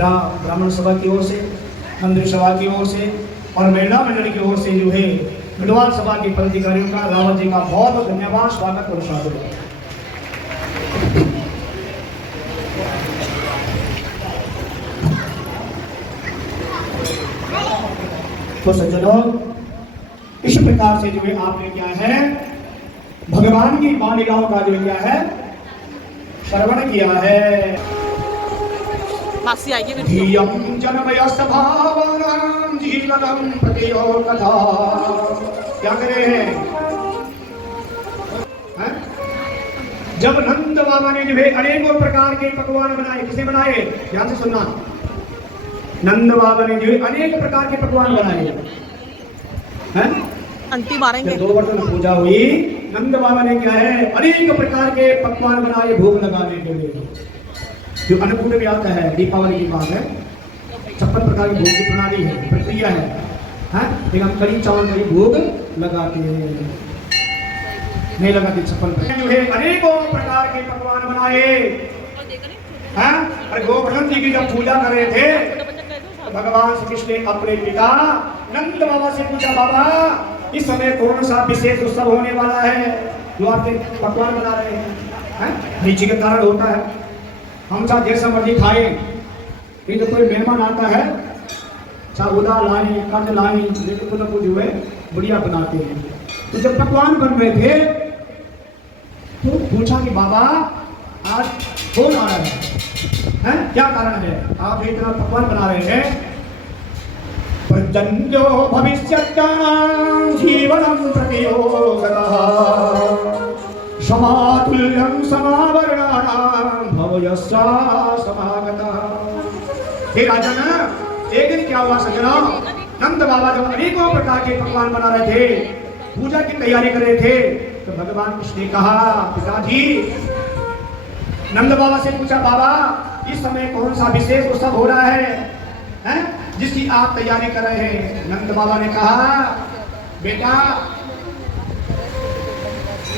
ब्राह्मण सभा की ओर से, मंदिर सभा की ओर से और महिला मंडल की ओर से जो है विद्वान सभा के पदाधिकारियों का, रावत जी का बहुत बहुत धन्यवाद, स्वागत और सादर। तो सज्जनों, इस प्रकार से जो है आपने क्या है भगवान की बालिकाओं का जो क्या है श्रवण किया है। मासी आएगी क्या करे हैं? जब नंद बाबा ने जो है अनेकों प्रकार के पकवान बनाए, किसे बनाए? ध्यान से सुनना। नंद बाबा ने जो है अनेक प्रकार के पकवान बनाए हैं। अंटी मारेंगे। 2 वर्ष में पूजा हुई, नंद बाबा ने क्या है अनेक प्रकार के पकवान बनाए भोग लगाने के लिए। जो अन्नकूट भी आता है, दीपावली की बात है, 56 प्रकार की भोग की प्रणाली है, प्रक्रिया है। लेकिन हम कड़ी चावल कड़ी भोग लगाते हैं, नहीं लगाते 56 प्रकार जो है अनेकों प्रकार के पकवान बनाए हैं। अरे गोवर्धन जी की जब पूजा कर रहे थे तो भगवान श्री कृष्ण ने अपने पिता नंद बाबा से पूछा, बाबा इस समय कौन सा विशेष उत्सव होने वाला है जो आपके पकवान बना रहे हैं? नीचे के कारण होता है, हम चाहे जैसा मर्जी खाए, तो कोई मेहमान आता है चाहे उदा लाए कंद लाए, लेकिन कुछ जो है बढ़िया बनाते हैं। तो जब पकवान बन रहे थे तो पूछा कि बाबा आज कौन आ रहा है? क्या कारण है आप इतना पकवान बना रहे हैं? प्रजन्यो भविष्यत्यानां जीवनं प्रतियोगतः समातुल्यं समावर्णानां भवयस्या समागतः। हे राजन, एक दिन क्या हुआ सज्जनों, नंद बाबा जब अनेकों प्रकार के पकवान बना रहे थे, पूजा की तैयारी कर रहे थे, तो भगवान कृष्ण ने कहा, पिताजी, नंद बाबा से पूछा, बाबा इस समय कौन सा विशेष उत्सव हो रहा है जिसकी आप तैयारी कर रहे हैं? नंद बाबा ने कहा, बेटा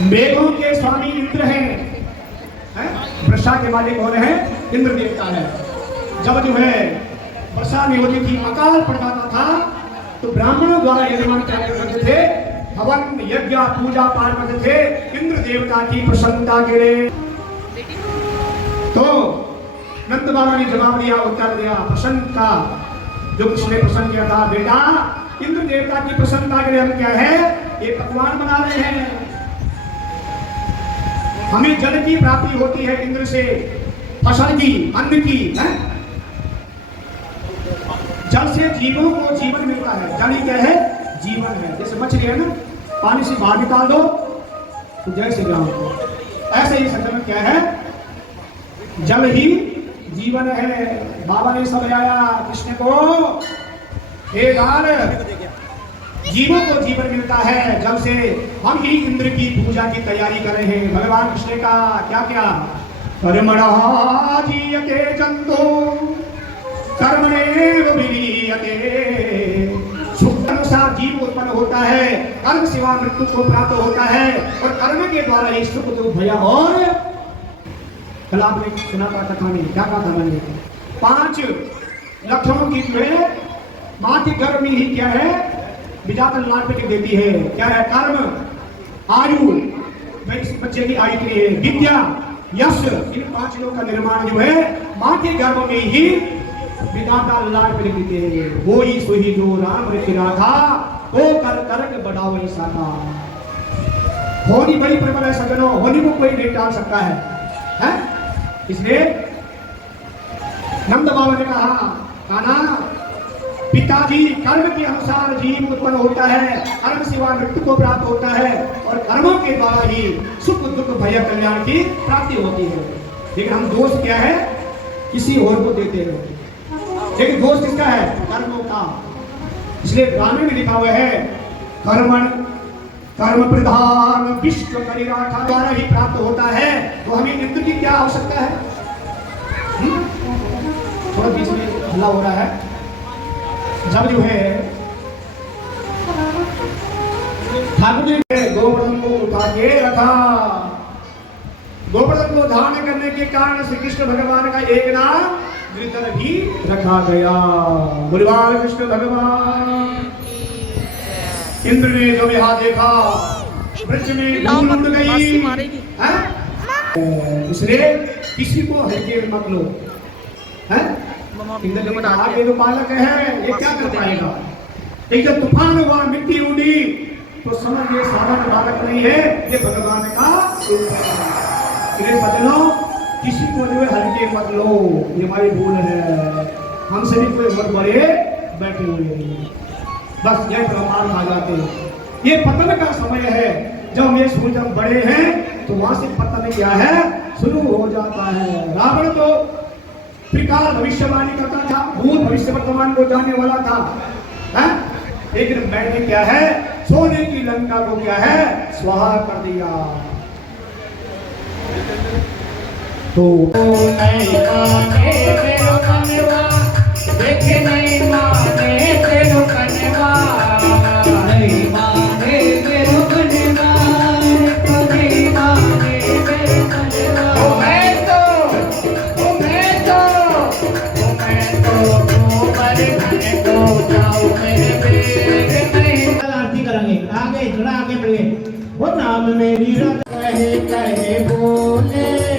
मेघों के स्वामी इंद्र हैं, वर्षा के मालिक कौन है? इंद्र देवता है। जब जो है वर्षा नहीं होती थी, अकाल पड़ जाता था, तो ब्राह्मणों द्वारा यजमान क्या करते थे? हवन यज्ञ पूजा पाठ करते थे इंद्र देवता की प्रसन्नता के लिए। तो नंद बाबा ने जवाब दिया, उत्तर दिया, प्रसन्नता जो किसने प्रसन्न किया था, बेटा इंद्र देवता की प्रसन्नता के लिए हम क्या है ये पकवान बना रहे हैं। हमें जल की प्राप्ति होती है इंद्र से, फसल की, अन्न की है? जल से जीवों को जीवन मिलता है। जल ही क्या है? जीवन है। जैसे मछली है ना, पानी से बाहर निकाल दो तो जैसे ग्राम को, ऐसे ही सत्य में क्या है? जल ही जीवन है। बाबा ने समझाया कृष्ण को, हे लाल, जीवों को जीवन मिलता है जल से। हम ही इंद्र की पूजा की तैयारी कर रहे हैं। भगवान कृष्ण का क्या क्या? कर्मणा जीयते जंतो कर्मणेव विलीयते। सुख अनुसार जीव उत्पन्न होता है, कर्म सिवा मृत्यु को प्राप्त होता है, और कर्म के द्वारा ही सुख दुख भय। और कल आपने सुना था कथा में, क्या कहा था मैंने? 5 लक्षणों की जो है माँ के गर्भ में ही क्या है विधाता लाल पे देती है। क्या है? कर्म, आयु, भाई इस बच्चे की आयु के लिए, विद्या, यश, इन 5 लोगों का निर्माण जो है माँ के गर्भ में ही विधाता लाल पे देते हैं। वो ही सोही जो राम रचिरा था, वो कर करक बढ़ाओ ऐसा था। होनी बड़ी प्रबल है सज्जनों, होनी को कोई नहीं टाल सकता है? इसलिए नंद बाबा ने कहा, कान्हा पिताजी, कर्म के अनुसार जीव उत्पन्न होता है, कर्म सिवा मृत्यु को प्राप्त होता है, और कर्मों के द्वारा ही सुख दुख भय कल्याण की प्राप्ति होती है। लेकिन हम दोष क्या है? किसी और को देते हैं। लेकिन दोष किसका है? कर्मों का। इसलिए ग्रामीण में लिखा हुआ है, कर्मण कर्म प्रधान विश्व परिराठा द्वारा ही प्राप्त होता है। तो हमें इंद्र की क्या आवश्यकता है? थोड़ा बीच में हल्ला हो रहा है। जब जो है ठाकुर जी ने गोवर्धन को उठा के रखा, गोवर्धन को धारण करने के कारण श्री कृष्ण भगवान का एक नाम गिरधर भी रखा गया। बोले बाल कृष्ण भगवान। इंद्र ने जब यहाँ देखा वृक्ष में धूल उड़ गई, मासी मारेगी। हैं? इसलिए किसी को हल्के में मत लो, हैं? मम्मा इंद्र ने वीडियो कहा बना ये तो बालक है, ये क्या कर पाएगा। एक जब तूफान हुआ, मिट्टी उड़ी, तो समझ ये साधारण बालक नहीं है, ये भगवान का रूप है। इसलिए सज्जनों, किसी को जो है हल्के मत लो, ये हमारी भूल है। हमसे भी कोई बहुत बड़े बैठे हुए हैं, बस जय प्रमाण आ जाते हैं। ये पतन का समय है, जब हम ये सूर्य जब बड़े हैं तो वहां से पतन क्या है शुरू हो जाता है। रावण तो त्रिकाल भविष्यवाणी करता था, भूत भविष्य वर्तमान को जानने वाला था, है? लेकिन मैंने क्या है सोने की लंका को क्या है स्वाहा कर दिया। तो नहीं माने तेरो कनवा, देखे नहीं माने तेरो कनवा, नहीं माने तेरो कनवा, नहीं माने तेरो कनवा। ओ मैं तो घूमर घने को जाऊं मेरे बेग नहीं। आरती करेंगे, आगे थोड़ा आगे बढ़िए। वो नाम मेरी रत कहे कहे बोले